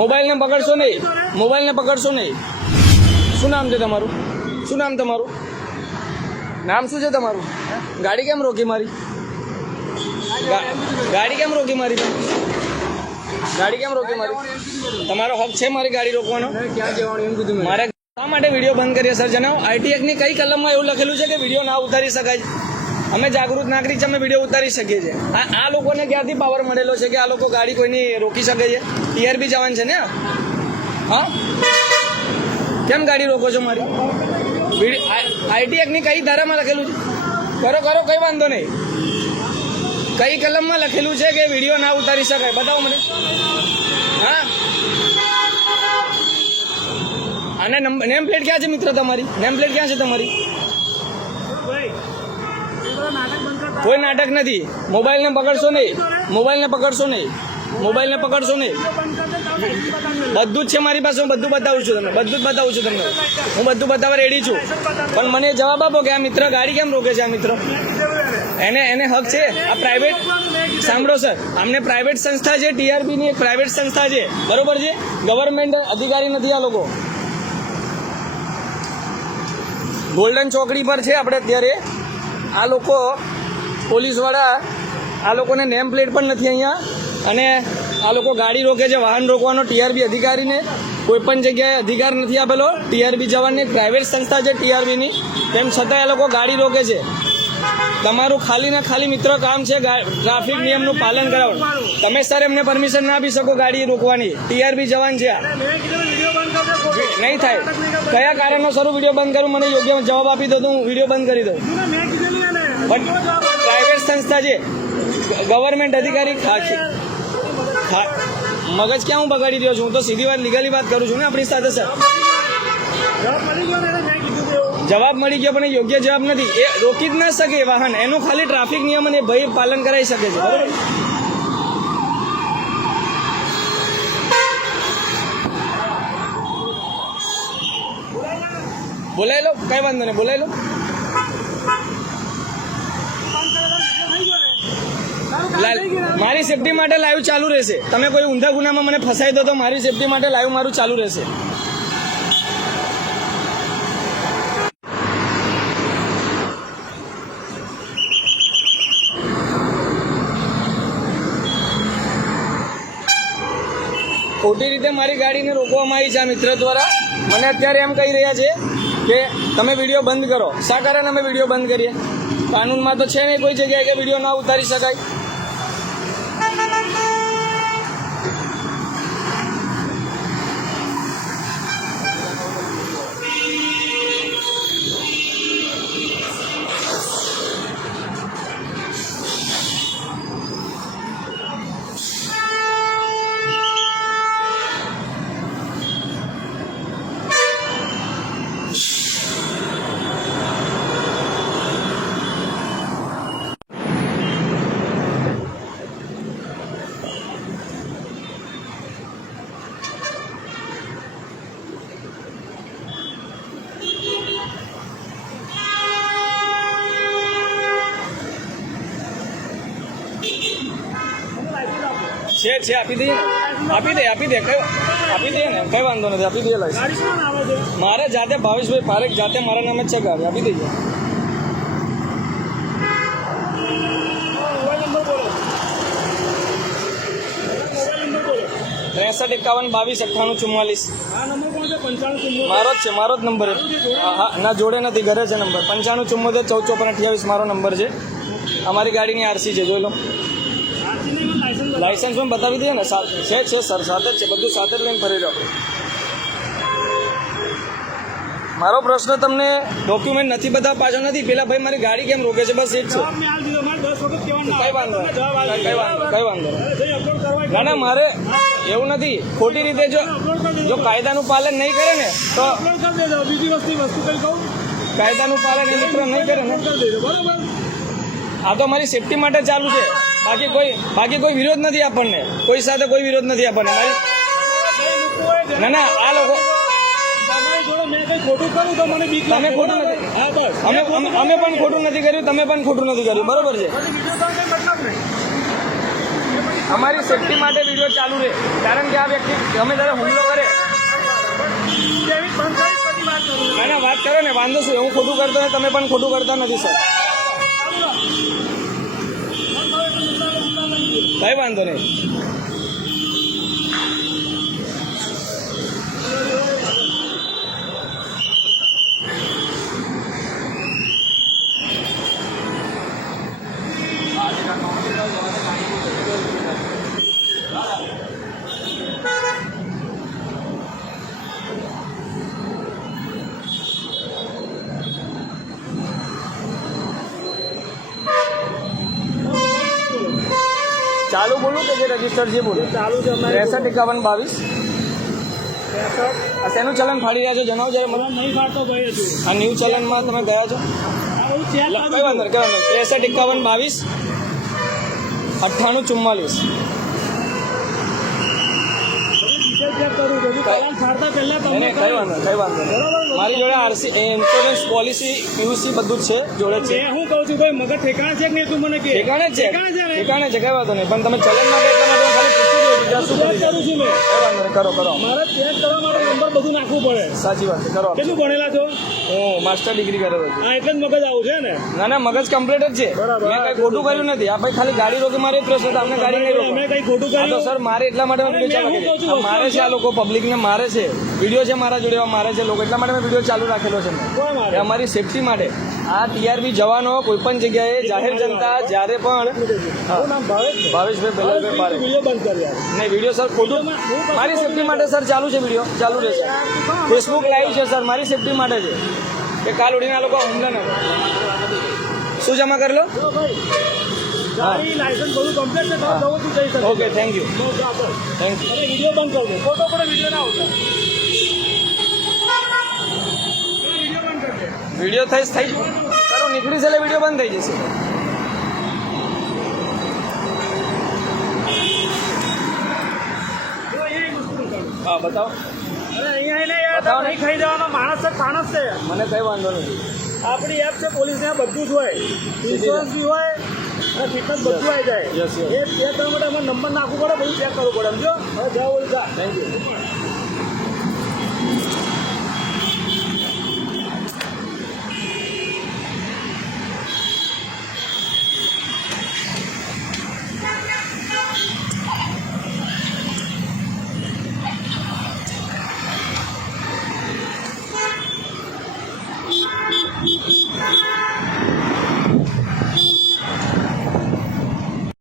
મોબાઈલને પકડશો નહીં, મોબાઈલને પકડશો નહીં. શું નામ છે તમારું? શું નામ તમારું? નામ શું છે તમારું? ગાડી કેમ રોકી મારી? ગાડી કેમ રોકી મારી? ગાડી કેમ રોકી મારી? તમારો હક છે મારી ગાડી રોકવાનો? મારે શા માટે વિડીયો બંધ કરીએ સર જણાવો? આરટીઆઈ એક્ટની કઈ કલમમાં એવું લખેલું છે કે વિડીયો ના ઉતારી શકાય? અમે જાગૃત નાગરિક છે, અમે વિડીયો ઉતારી શકીએ છીએ. આ લોકોને ક્યાંથી પાવર મળેલો છે કે આ લોકો ગાડી કોઈની રોકી શકે છે? ટીઆરબી જવાન છે ને? હા, કેમ ગાડી રોકો છો મારી? આરટીઆઈ એક્ટની કઈ ધારામાં લખેલું છે? કરો કરો, કઈ વાંધો નહીં. કઈ કલમમાં લખેલું છે કે વિડીયો ના ઉતારી શકાય? બતાવો મને. હા, અને નેમ પ્લેટ ક્યાં છે મિત્ર તમારી? નેમ પ્લેટ ક્યાં છે તમારી? કોઈ નાટક નથી. મોબાઈલને પકડશો નહીં, મોબાઈલને પકડશો નહીં, મોબાઈલને પકડશો નહીં. બધું જ છે મારી પાસે, હું બધું બતાવું છું તમને, બધું જ બતાવું છું તમને. હું બધું બતાવવા રેડી છું, પણ મને જવાબ આપો કે આ મિત્ર ગાડી કેમ રોકે છે? આ મિત્ર એને હક છે. આ પ્રાઇવેટ, સાંભળો સર, અમને પ્રાઇવેટ સંસ્થા છે, ટીઆરબી ની એક પ્રાઇવેટ સંસ્થા છે, બરોબર છે? ગવર્મેન્ટ અધિકારી નથી આ લોકો. ગોલ્ડન ચોકડી પર છે આપણે અત્યારે. આ લોકો પોલીસવાળા, આ લોકોને નેમ પ્લેટ પણ નથી અહીંયા, અને આ લોકો ગાડી રોકે છે. વાહન રોકવાનો ટીઆરબી અધિકારીને કોઈ પણ જગ્યાએ અધિકાર નથી આપેલો. ટીઆરબી જવાનની પ્રાઇવેટ સંસ્થા છે ટીઆરબીની, તેમ છતાં એ લોકો ગાડી રોકે છે. તમારું ખાલી ને ખાલી મિત્ર કામ છે ટ્રાફિક નિયમનું પાલન કરાવવાનું. તમે સર એમને પરમિશન ના આપી શકો ગાડી રોકવાની. ટીઆરબી જવાન છે આ. નહીં થાય. કયા કારણોસર વિડીયો બંધ કરું? મને યોગ્ય જવાબ આપી દો તો હું વિડીયો બંધ કરી દઉં. પણ પ્રાઇવેટ સંસ્થા છે, ગવર્મેન્ટ અધિકારી. મગજ ક્યાં હું બગાડી રહ્યો છું? હું તો સીધી વાત, લીગલી વાત કરું છું ને આપણી સાથે. સર જવાબ મળી ગયો, પણ યોગ્ય જવાબ નથી. એ રોકી જ ના શકે વાહન. એનું ખાલી ટ્રાફિક નિયમ અને ભય પાલન કરાવી શકે છે, બરોબર? બોલાવી લો, કઈ વાંધો નહીં, બોલાવી લો. મારી સેફટી માટે લાઈવ ચાલુ રહેશે. તમે કોઈ ઊંધા ગુનામાં મને ફસાઈ દો તો મારી સેફટી માટે લાઈવ મારું ચાલુ રહેશે. ખોટી રીતે મારી ગાડીને રોકવામાં આવી છે આ મિત્ર દ્વારા. મને અત્યારે એમ કહી રહ્યા છે કે તમે વિડીયો બંધ કરો. શા કારણે અમે વિડીયો બંધ કરીએ? કાનૂનમાં તો છે નહીં કોઈ જગ્યાએ કે વિડીયો ના ઉતારી શકાય. છે આપી દઈએ, આપી દે આપી દે ને, કઈ વાંધો નથી, આપી દઈએ લાઈસન્સ. મારે જાતે ભાવેશભાઈ પારેખ જાતે મારા નામે જ છે ગાડી, આપી દઈએ. ત્રેસઠ 51 22 98 44. મારો જ છે, મારો જ નંબર. હા, ના જોડે નથી, ઘરે છે નંબર. 95 74 14 54 28 મારો નંબર છે. અમારી ગાડીની આરસી છે, જોઈ લો. લાયસન્સ પણ બતાવી દઈએ ને. છે સર, સાથે જ છે, બધું સાથે જ લઈને ફરી રહ્યો. મારો પ્રશ્ન તમને ડોક્યુમેન્ટ નથી બતાવવા પાછો નથી. પેલા ભાઈ મારી ગાડી કેમ રોકે છે, બસ એ જ છે. કઈ વાંધો કઈ વાંધો ના ના, મારે એવું નથી. ખોટી રીતે જો કાયદાનું પાલન નહીં કરે ને તો કાયદાનું પાલન એ મિત્ર નહીં કરે ને. આ તો મારી સેફટી માટે ચાલુ છે. બાકી કોઈ વિરોધ નથી આપણને, કોઈ સાથે કોઈ વિરોધ નથી આપણને. ના ના, આ લોકો તમે ખોટું નથી, અમે પણ ખોટું નથી કર્યું, તમે પણ ખોટું નથી કર્યું, બરોબર છે? અમારી સેફટી માટે વિડીયો ચાલુ રહે, કારણ કે આ વ્યક્તિ ગમે ત્યારે હુમલો કરે. ના વાત કરો ને, વાંધો શું? હું ખોટું કરતો ને તમે પણ ખોટું કરતા નથી સર. કઈ વાંધો નહીં. ચાલુ બોલું કે જે રજીસ્ટર છે બોલું? ચાલુ છે 635122. આ શેનું ચલન ફાડી રહ્યા છો જણાવો જરા મને. નહીં ફાડતો ભાઈ હજુ આ ન્યૂ ચલનમાં તમે ગયા છો? કઈ વાંધો નહીં, કઈ વાંધો નહીં. 635122 9844. કઈ વાંધો નહીં. મારી જોડે આરસી ઇન્સ્યોરન્સ પોલિસી પીયુસી બધું જ છે જોડે જ છે. હું કહું છું ભાઈ મગજ ઠેકાણા છે કે નહીં તું મને કે ઠેકાણે જ છે, ઠેકાણે છે, કઈ વાંધો નહીં. પણ તમે ચલન માટે એટલા માટે ખાલી પૂછી લો બીજા શું કરી કરું છું મેં. કઈ વાંધો નહીં, કરો કરો. મારે ચેક કરવા માટે નંબર બધું નાખવું પડે. સાચી વાત છે, કરો. કેટલું ભણેલા છો? હું માસ્ટર ડિગ્રી કરેલો છું. હા એટલે જ મગજ આવું છે ને. ના ના, મગજ કમ્પ્લીટ જ છે. બરાબર. મેં કઈ ખોટું કર્યું નથી. આ ભાઈ ખાલી ગાડી રોકી મારી પ્રશ્ન હતો, અમને ગાડી નહીં રોકો. અમે કઈ ખોટું હા તો કર્યું? સર મારે એટલા માટે મેં વિડીયો ચાલુ કર્યો. મારે છે, આ લોકો પબ્લિકને મારે છે, વિડીયો છે મારા જોડે મારે છે લોકો, એટલા માટે મેં વિડીયો ચાલુ રાખેલો છે મેં. કોણ મારે? એ અમારી સેફટી માટે. આ ટીઆરબી જવાનો કોઈ પણ જગ્યાએ જાહેર જનતા જ્યારે પણ મારું નામ ભાવેશ છે. ભાવેશભાઈ બેલાલભાઈ પારે. વિડીયો બંધ કરી યાર. નહીં વિડીયો સર ખોટું મારી સેફટી માટે સર ચાલુ છે, વિડીયો ચાલુ રહેશે. ફેસબુક લાઈવ છે સર, મારી સેફટી માટે છે કે કાલ ઉડીને આ લોકો હુમલા ન કરે. શું જમા કરી લો? જો ભાઈ ગાડી લાયસન્સ બધું કમ્પ્લીટ છે. તમે જવું તું જઈ શકો. Okay, thank you, no problem. Thank you. અને વિડીયો બંધ કરી દો. ફોટો પર વિડીયો ના આવતા. વિડીયો બંધ કરી દે. વિડીયો થઈ સર હું નીકળીશ એટલે વિડીયો બંધ થઈ જશે. જો એ વસ્તુ કરું. હા બતાવો. અરે અહીંયા એને યાર બતાવો ને. નહીં ખાઈ જવાનો માણસ છે, માણસ છે. મને કઈ વાંધો નથી. આપણી એપ છે, પોલીસને બધું જ હોય, ઇન્સ્યોરન્સ બી હોય અને ફિટનેસ બધું આવી જાય. Yes, yes. એ ચેક કરવા માટે અમારે નંબર નાખવું પડે, બધું ચેક કરવું પડે. સમજો? હવે જાઓ જા. Thank you.